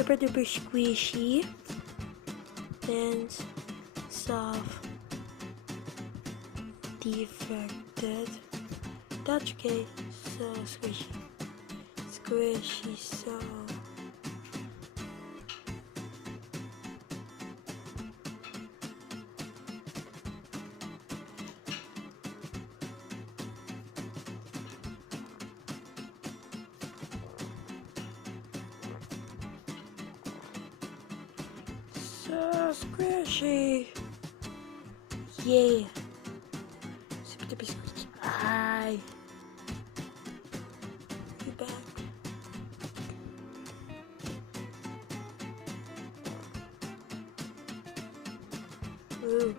super duper squishy and soft, defected. That's okay. So squishy, squishy, so. So squishy. Yeah. Super duper squishy. Hi. You back. Ooh.